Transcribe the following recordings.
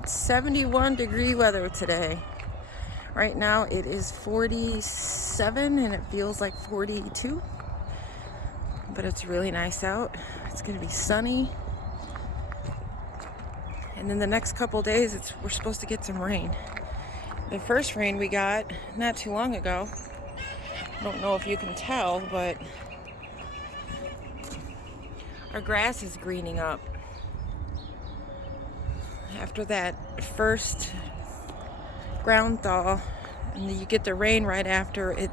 got 71-degree weather today. Right now it is 47 and it feels like 42. But it's really nice out. It's going to be sunny. And then the next couple days we're supposed to get some rain. The first rain we got not too long ago, I don't know if you can tell, but our grass is greening up. After that first ground thaw, and then you get the rain right after, it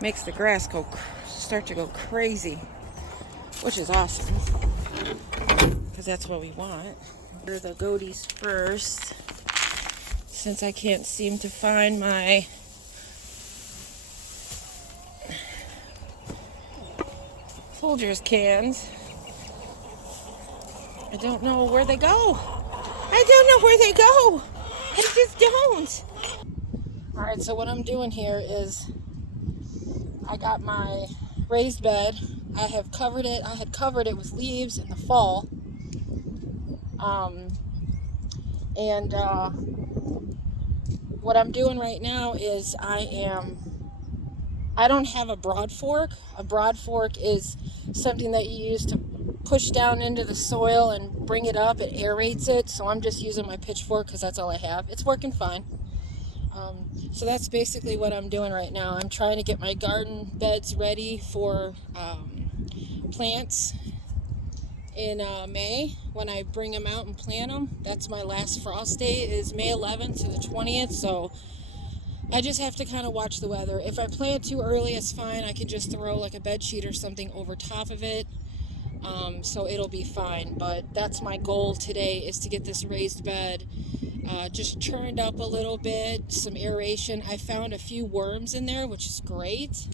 makes the grass start to go crazy, which is awesome, because that's what we want. Here are the goatees first, since I can't seem to find my Folgers cans. I don't know where they go. I don't know where they go. I just don't. Alright, so what I'm doing here is I got my raised bed. I have covered it. I had covered it with leaves in the fall. What I'm doing right now is I don't have a broad fork. A broad fork is something that you use to push down into the soil and bring it up. It aerates it. So I'm just using my pitchfork because that's all I have. It's working fine. So that's basically what I'm doing right now. I'm trying to get my garden beds ready for plants in May when I bring them out and plant them. That's my last frost day, is May 11th to the 20th. So I just have to kind of watch the weather. If I plant too early, it's fine. I can just throw like a bed sheet or something over top of it. So it'll be fine. But that's my goal today, is to get this raised bed just turned up a little bit, some aeration. I found a few worms in there, which is great.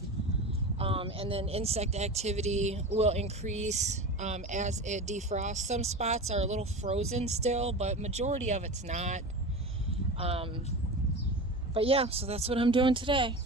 And then insect activity will increase as it defrosts. Some spots are a little frozen still, but majority of it's not. But yeah, so that's what I'm doing today.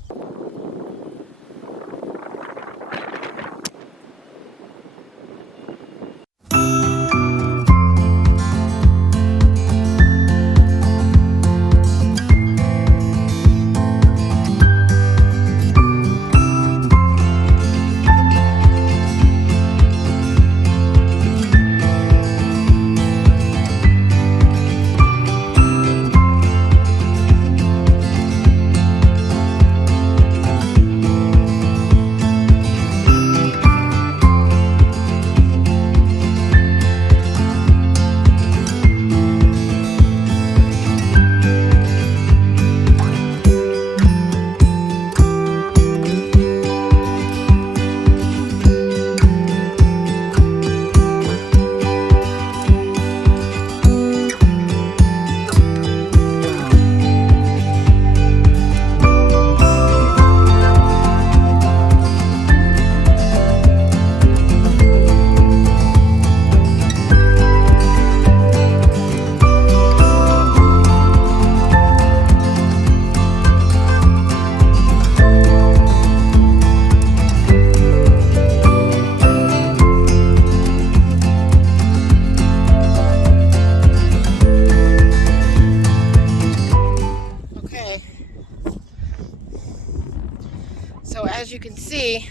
So as you can see,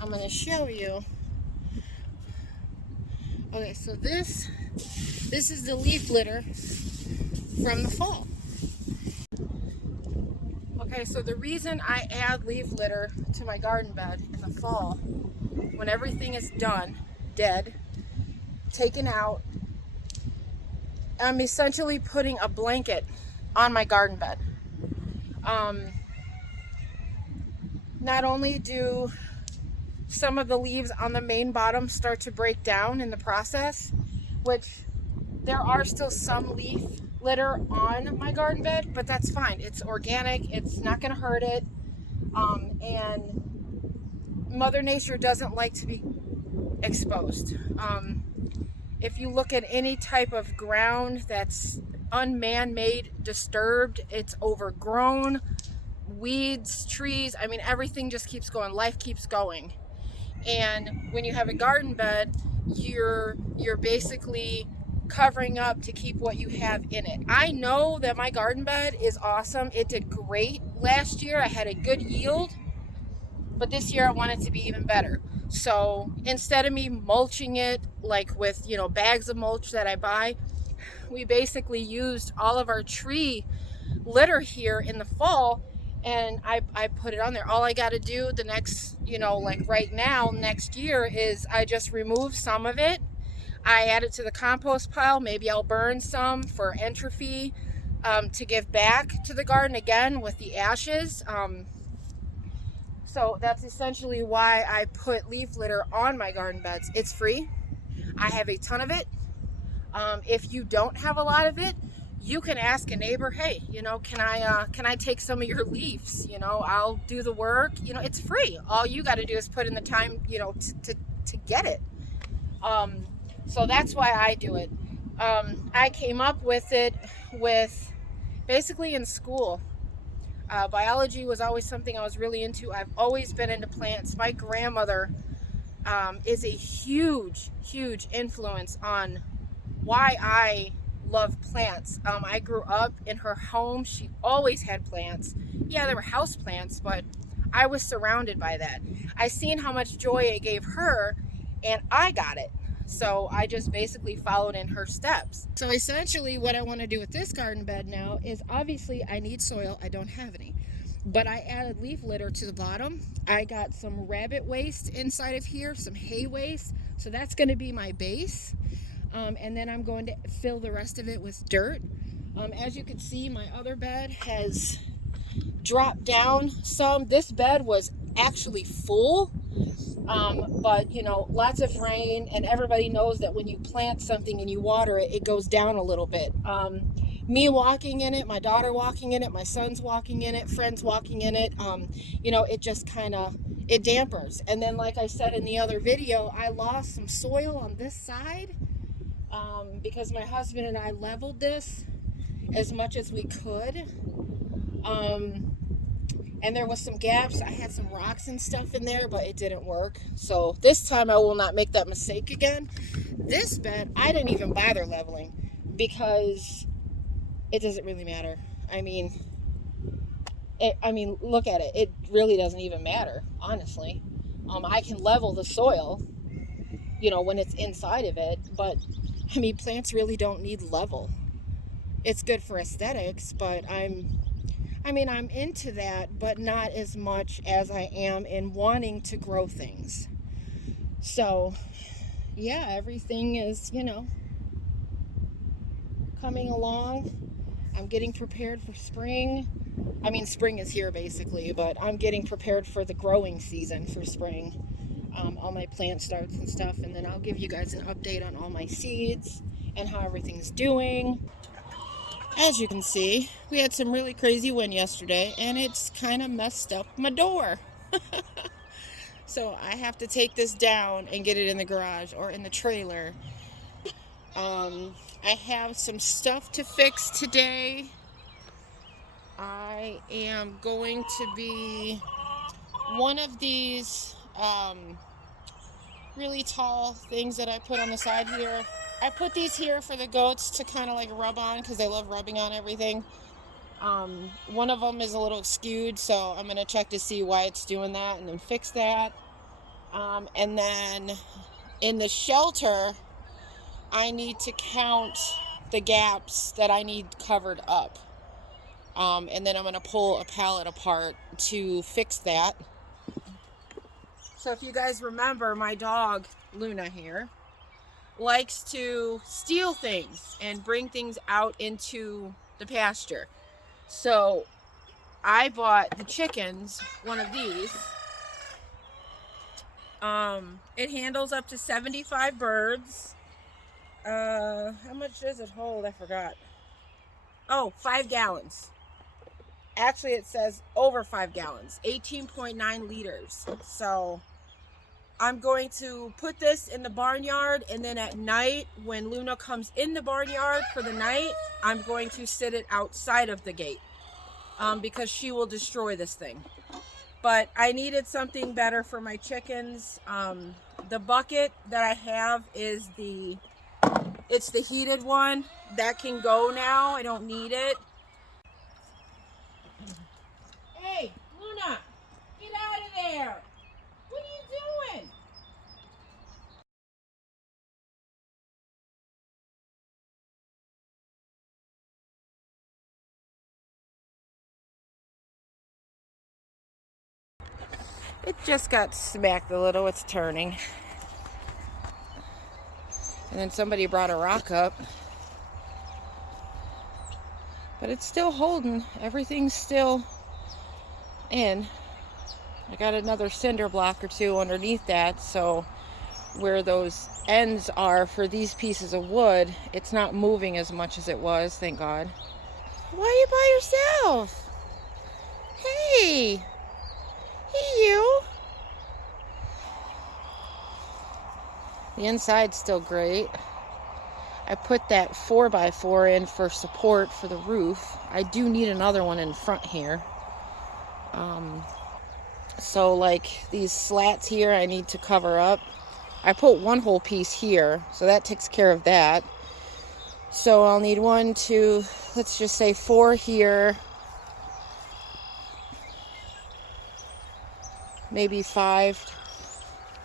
I'm going to show you. Okay, so this is the leaf litter from the fall. Okay, so the reason I add leaf litter to my garden bed in the fall, when everything is done, dead, taken out, I'm essentially putting a blanket on my garden bed. Not only do some of the leaves on the main bottom start to break down in the process, which there are still some leaf litter on my garden bed, but that's fine. It's organic. It's not going to hurt it. And Mother Nature doesn't like to be exposed. If you look at any type of ground that's unman-made, disturbed, it's overgrown, weeds, trees, everything just keeps going. Life keeps going. And when you have a garden bed, you're basically covering up to keep what you have in it. I know that my garden bed is awesome. It did great last year. I had a good yield, but this year I want it to be even better. So instead of me mulching it like with, you know, bags of mulch that I buy, we basically used all of our tree litter here in the fall, and I put it on there. All I got to do the next, you know, like right now, next year, is I just remove some of it. I add it to the compost pile. Maybe I'll burn some for entropy, to give back to the garden again with the ashes. So that's essentially why I put leaf litter on my garden beds. It's free. I have a ton of it. If you don't have a lot of it, you can ask a neighbor, hey, you know, can I take some of your leaves? You know, I'll do the work. You know, it's free. All you got to do is put in the time, you know, to get it. So that's why I do it. I came up with it with basically in school. Biology was always something I was really into. I've always been into plants. My grandmother is a huge, huge influence on why I love plants. I grew up in her home. She always had plants. Yeah, there were house plants, but I was surrounded by that. I seen how much joy it gave her, and I got it. So I just basically followed in her steps. So essentially what I want to do with this garden bed now is, obviously I need soil. I don't have any. But I added leaf litter to the bottom. I got some rabbit waste inside of here, some hay waste. So that's going to be my base. And then I'm going to fill the rest of it with dirt. As you can see, my other bed has dropped down some. This bed was actually full, but you know, lots of rain, and everybody knows that when you plant something and you water it, it goes down a little bit. Me walking in it, my daughter walking in it, my son's walking in it, friends walking in it, you know, it just kind of, it dampers. And then, like I said in the other video, I lost some soil on this side, because my husband and I leveled this as much as we could, and there was some gaps. I had some rocks and stuff in there, but it didn't work. So this time I will not make that mistake again. This bed I didn't even bother leveling, because it doesn't really matter. I mean, look at it. It really doesn't even matter, honestly. I can level the soil, you know, when it's inside of it, but I mean, plants really don't need level. It's good for aesthetics, but I'm into that, but not as much as I am in wanting to grow things. So, yeah, everything is, you know, coming along. I'm getting prepared for spring. I mean, spring is here basically, but I'm getting prepared for the growing season for spring. All my plant starts and stuff, and then I'll give you guys an update on all my seeds and how everything's doing. As you can see, we had some really crazy wind yesterday, and it's kind of messed up my door. So I have to take this down and get it in the garage or in the trailer. I have some stuff to fix today. I am going to be one of these really tall things that I put on the side here. I put these here for the goats to kind of like rub on, because they love rubbing on everything. One of them is a little skewed, so I'm going to check to see why it's doing that and then fix that. And then in the shelter, I need to count the gaps that I need covered up. And then I'm going to pull a pallet apart to fix that. So if you guys remember, my dog, Luna here, likes to steal things and bring things out into the pasture. So I bought the chickens one of these. It handles up to 75 birds. How much does it hold? I forgot. Oh, 5 gallons. Actually, it says over 5 gallons, 18.9 liters. So I'm going to put this in the barnyard, and then at night, when Luna comes in the barnyard for the night, I'm going to sit it outside of the gate, because she will destroy this thing. But I needed something better for my chickens. The bucket that I have is it's the heated one. That can go now. I don't need it. Hey, Luna, get out of there. What are you doing? It just got smacked a little. It's turning. And then somebody brought a rock up. But it's still holding. Everything's still in. I got another cinder block or two underneath that, so where those ends are for these pieces of wood, it's not moving as much as it was, thank God. Why are you by yourself? Hey! Hey, you! The inside's still great. I put that 4x4 in for support for the roof. I do need another one in front here. So like these slats here I need to cover up. I put one whole piece here, so that takes care of that. So I'll need 1, 2, let's just say 4 here. Maybe 5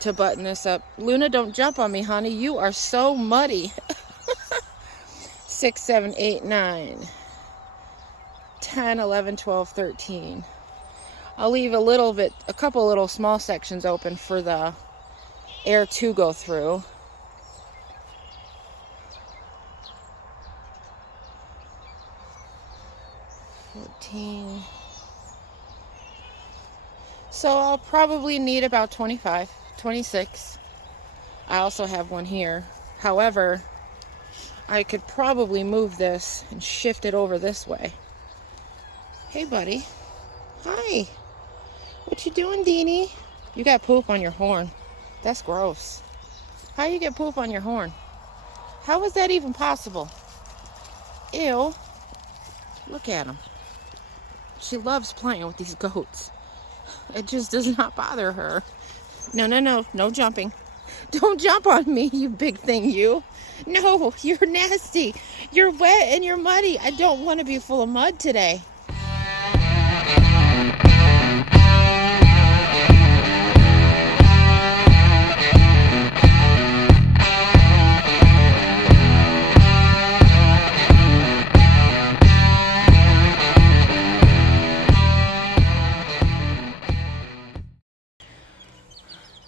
to button this up. Luna, don't jump on me, honey. You are so muddy. 6, 7, 8, 9, 10, 11, 12, 13. I'll leave a couple little small sections open for the air to go through. So I'll probably need about 25, 26. I also have one here. However, I could probably move this and shift it over this way. Hey, buddy. Hi. What you doing, Deanie? You got poop on your horn. That's gross. How you get poop on your horn? How is that even possible? Ew. Look at him. She loves playing with these goats. It just does not bother her. No, no, no. No jumping. Don't jump on me, you big thing, you. No, you're nasty. You're wet and you're muddy. I don't want to be full of mud today.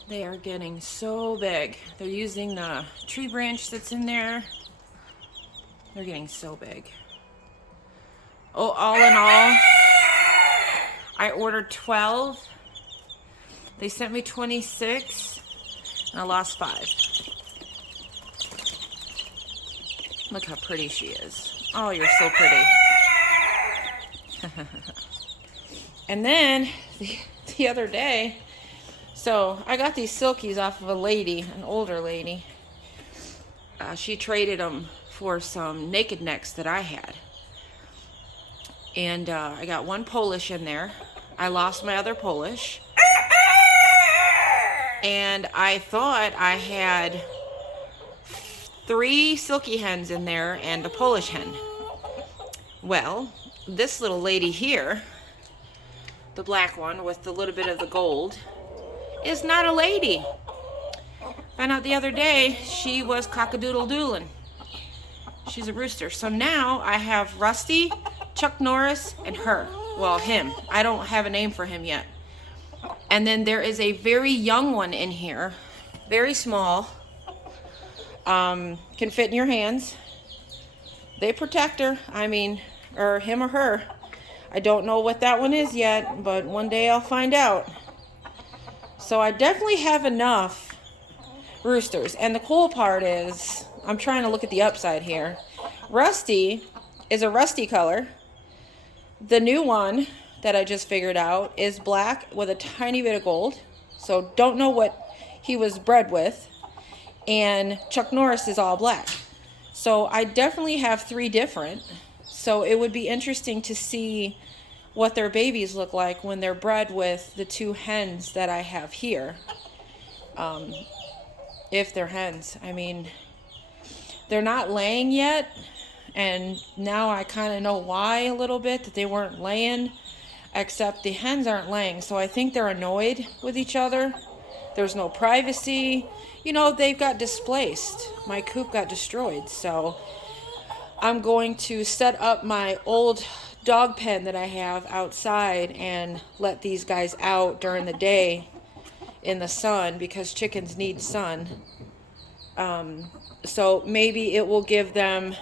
They are getting so big. They're using the tree branch that's in there. They're getting so big. Oh, all in all, I ordered 12. They sent me 26, and I lost 5. Look how pretty she is. Oh, you're so pretty. And then, the other day, so I got these silkies off of a lady, an older lady. She traded them for some naked necks that I had. And I got one Polish in there. I lost my other Polish. And I thought I had 3 silky hens in there and a Polish hen. Well, this little lady here, the black one with the little bit of the gold, is not a lady. Found out the other day she was cock-a-doodle-doodling. She's a rooster. So now I have Rusty, Chuck Norris, and her. Well, him. I don't have a name for him yet. And then there is a very young one in here. Very small. Can fit in your hands. They protect her. I mean, or him or her. I don't know what that one is yet, but one day I'll find out. So I definitely have enough roosters. And the cool part is, I'm trying to look at the upside here. Rusty is a rusty color. The new one that I just figured out is black with a tiny bit of gold. So don't know what he was bred with. And Chuck Norris is all black. So I definitely have 3 different. So it would be interesting to see what their babies look like when they're bred with the 2 hens that I have here. If they're hens. I mean, they're not laying yet, and now I kind of know why a little bit, that they weren't laying, except the hens aren't laying. So I think they're annoyed with each other. There's no privacy. You know, they've got displaced. My coop got destroyed. So I'm going to set up my old dog pen that I have outside and let these guys out during the day in the sun, because chickens need sun. So maybe it will give them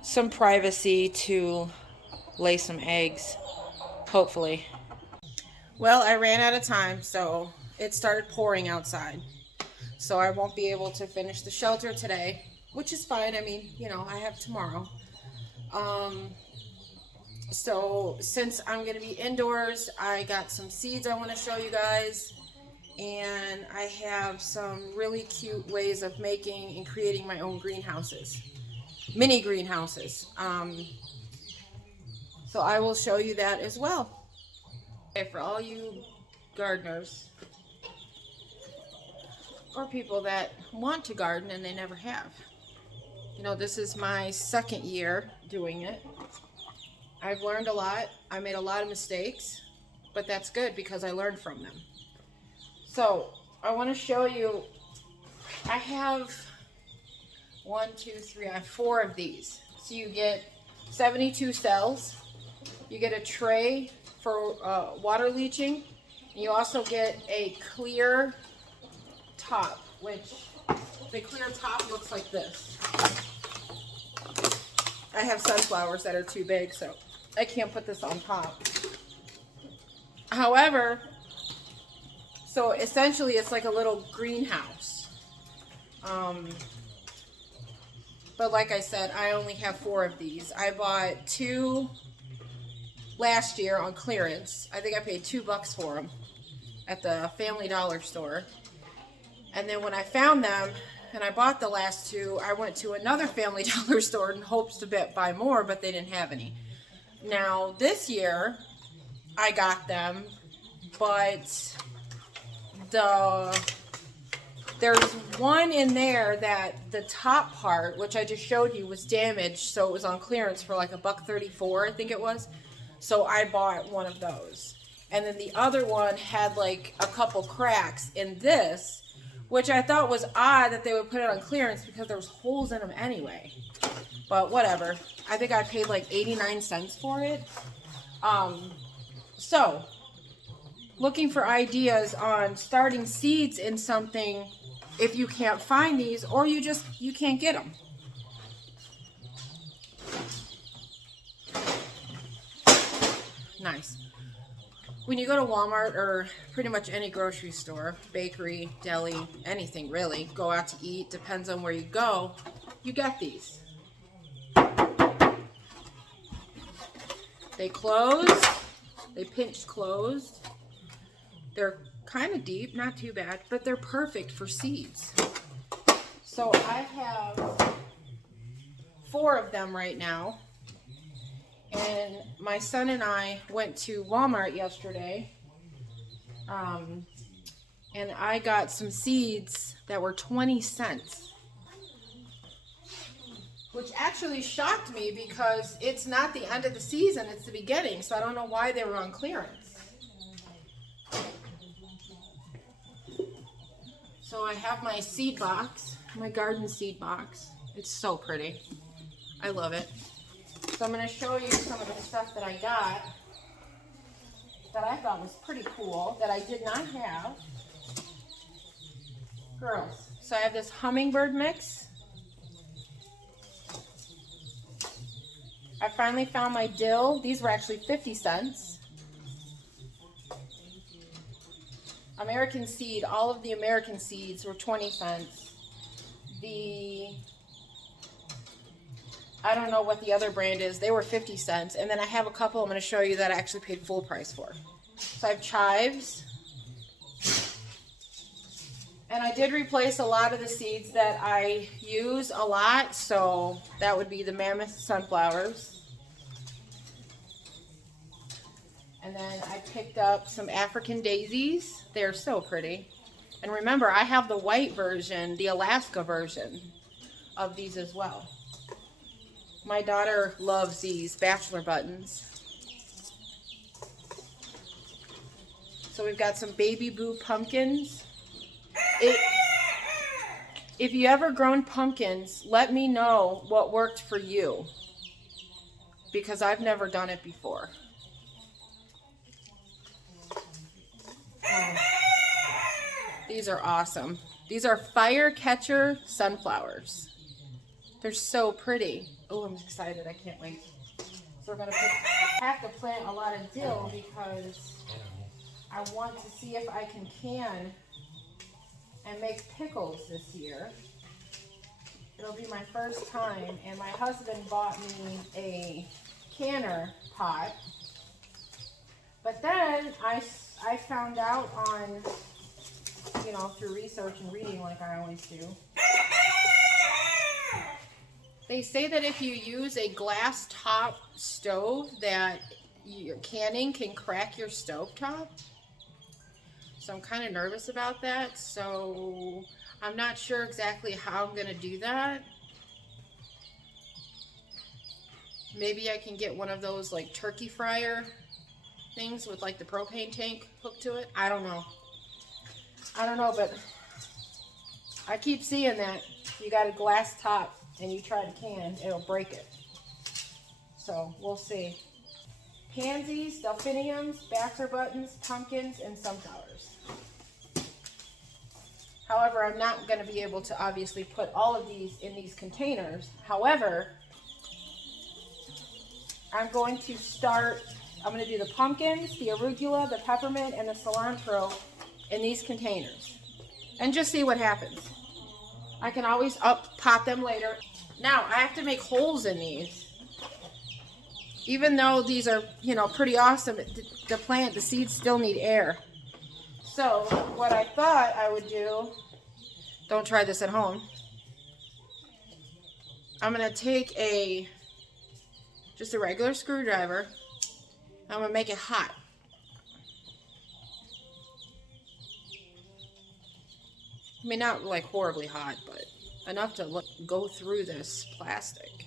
some privacy to lay some eggs, hopefully. Well, I ran out of time, so it started pouring outside. So I won't be able to finish the shelter today, which is fine. I mean, you know, I have tomorrow. So since I'm going to be indoors, I got some seeds I want to show you guys. And I have some really cute ways of making and creating my own greenhouses. Mini greenhouses. So I will show you that as well. Okay, for all you gardeners or people that want to garden and they never have. You know, this is my 2nd year doing it. I've learned a lot. I made a lot of mistakes, but that's good because I learned from them. So I want to show you, I have 1, 2, 3, I have 4 of these. So you get 72 cells. You get a tray for water leaching. And you also get a clear top, which the clear top looks like this. I have sunflowers that are too big, so I can't put this on top. However, so essentially it's like a little greenhouse. But like I said, I only have 4 of these. I bought 2 last year on clearance. I think I paid $2 for them at the Family Dollar store. And then when I found them and I bought the last 2, I went to another Family Dollar store in hopes to buy more, but they didn't have any. Now this year I got them, but there's one in there that the top part, which I just showed you, was damaged, so it was on clearance for like $1.34, I think it was. So I bought one of those. And then the other one had like a couple cracks in this, which I thought was odd that they would put it on clearance because there was holes in them anyway. But whatever. I think I paid like 89 cents for it. So looking for ideas on starting seeds in something if you can't find these, or you can't get them. Nice. When you go to Walmart or pretty much any grocery store, bakery, deli, anything really, go out to eat, depends on where you go, you get these. They close, they pinch closed. They're kind of deep, not too bad, but they're perfect for seeds. So I have 4 of them right now. And my son and I went to Walmart yesterday. And I got some seeds that were 20 cents. Which actually shocked me because it's not the end of the season, it's the beginning. So I don't know why they were on clearance. So I have my seed box, my garden seed box. It's so pretty. I love it. So I'm going to show you some of the stuff that I got that I thought was pretty cool that I did not have. Girls, so I have this hummingbird mix. I finally found my dill. These were actually 50 cents. American seed, all of the American seeds were 20 cents. I don't know what the other brand is. They were 50 cents. And then I have a couple I'm going to show you that I actually paid full price for. So I have chives. And I did replace a lot of the seeds that I use a lot. So that would be the mammoth sunflowers. And then I picked up some African daisies. They're so pretty. And remember, I have the white version, the Alaska version of these as well. My daughter loves these bachelor buttons. So we've got some baby boo pumpkins. If you ever grown pumpkins, let me know what worked for you, because I've never done it before. These are awesome. These are fire catcher sunflowers. They're so pretty. Oh, I'm excited. I can't wait. So we're going to have to plant a lot of dill because I want to see if I can and make pickles this year. It'll be my first time, and my husband bought me a canner pot. But then I found out on, through research and reading like I always do, they say that if you use a glass top stove that your canning can crack your stove top. So I'm kind of nervous about that. So I'm not sure exactly how I'm going to do that. Maybe I can get one of those like turkey fryer things with like the propane tank hooked to it. I don't know, but I keep seeing that you got a glass top and you try to can, it'll break it. So we'll see. Pansies, delphiniums, bachelor buttons, pumpkins, and sunflowers. However, I'm not going to be able to obviously put all of these in these containers. However, I'm going to do the pumpkins, the arugula, the peppermint, and the cilantro in these containers. And just see what happens. I can always pop them later. Now, I have to make holes in these. Even though these are, pretty awesome, the seeds still need air. So, what I thought I would do, don't try this at home. I'm going to take just a regular screwdriver. I'm going to make it hot. I mean, not like horribly hot, but enough to go through this plastic.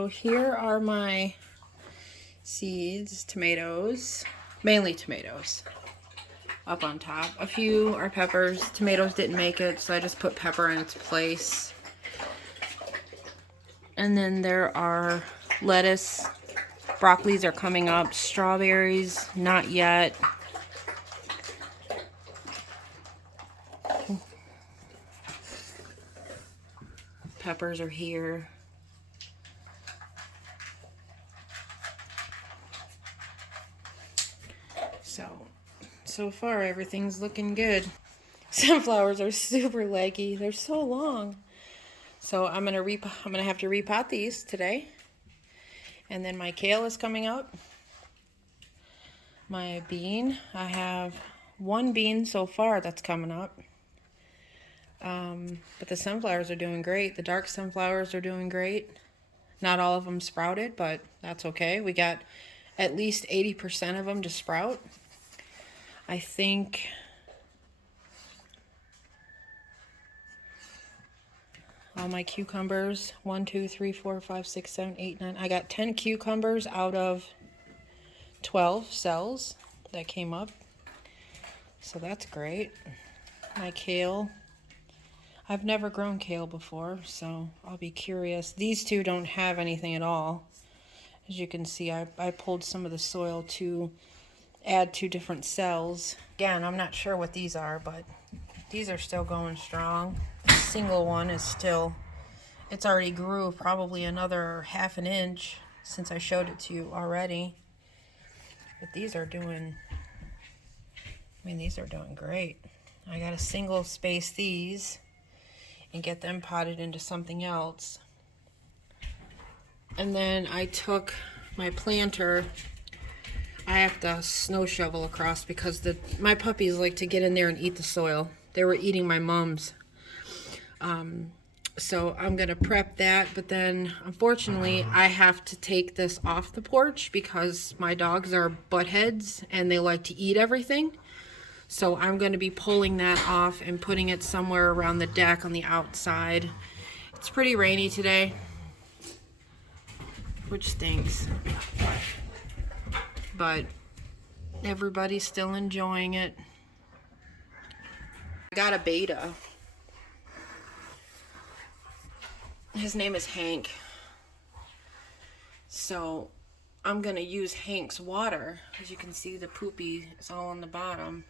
So here are my seeds, tomatoes, mainly tomatoes, up on top. A few are peppers. Tomatoes didn't make it, so I just put pepper in its place. And then there are lettuce. Broccolis are coming up. Strawberries, not yet. Peppers are here. So far everything's looking good. Sunflowers are super leggy. They're so long. So I'm gonna have to repot these today. And then my kale is coming up. My bean, I have one bean so far that's coming up. But the sunflowers are doing great. The dark sunflowers are doing great. Not all of them sprouted, but that's okay. We got at least 80% of them to sprout. I think all my cucumbers, 1, 2, 3, 4, 5, 6, 7, 8, 9. I got 10 cucumbers out of 12 cells that came up. So that's great. My kale. I've never grown kale before, so I'll be curious. These two don't have anything at all. As you can see, I pulled some of the soil to add 2 different cells. Again, I'm not sure what these are, but these are still going strong. The single one is still, it's already grew probably another ½ an inch since I showed it to you already. But these are doing, these are doing great. I gotta single space these and get them potted into something else. And then I took my planter. I have to snow shovel across because my puppies like to get in there and eat the soil. They were eating my mums. So I'm gonna prep that, but then unfortunately I have to take this off the porch because my dogs are buttheads and they like to eat everything. So I'm going to be pulling that off and putting it somewhere around the deck on the outside. It's pretty rainy today, which stinks. But everybody's still enjoying it. I got a beta. His name is Hank. So I'm going to use Hank's water. As you can see, the poopy is all on the bottom.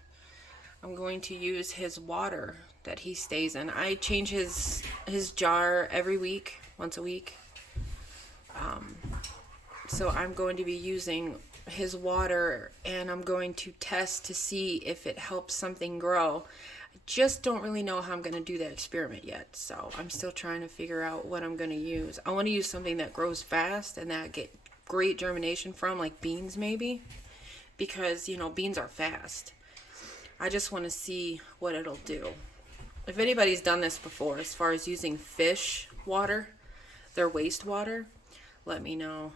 I'm going to use his water that he stays in. I change his jar every week, once a week. So I'm going to be using his water, and I'm going to test to see if it helps something grow. I just don't really know how I'm going to do that experiment yet. So I'm still trying to figure out what I'm going to use. I want to use something that grows fast and that I get great germination from, like beans maybe, because, beans are fast. I just want to see what it'll do. If anybody's done this before, as far as using fish water, their wastewater, let me know.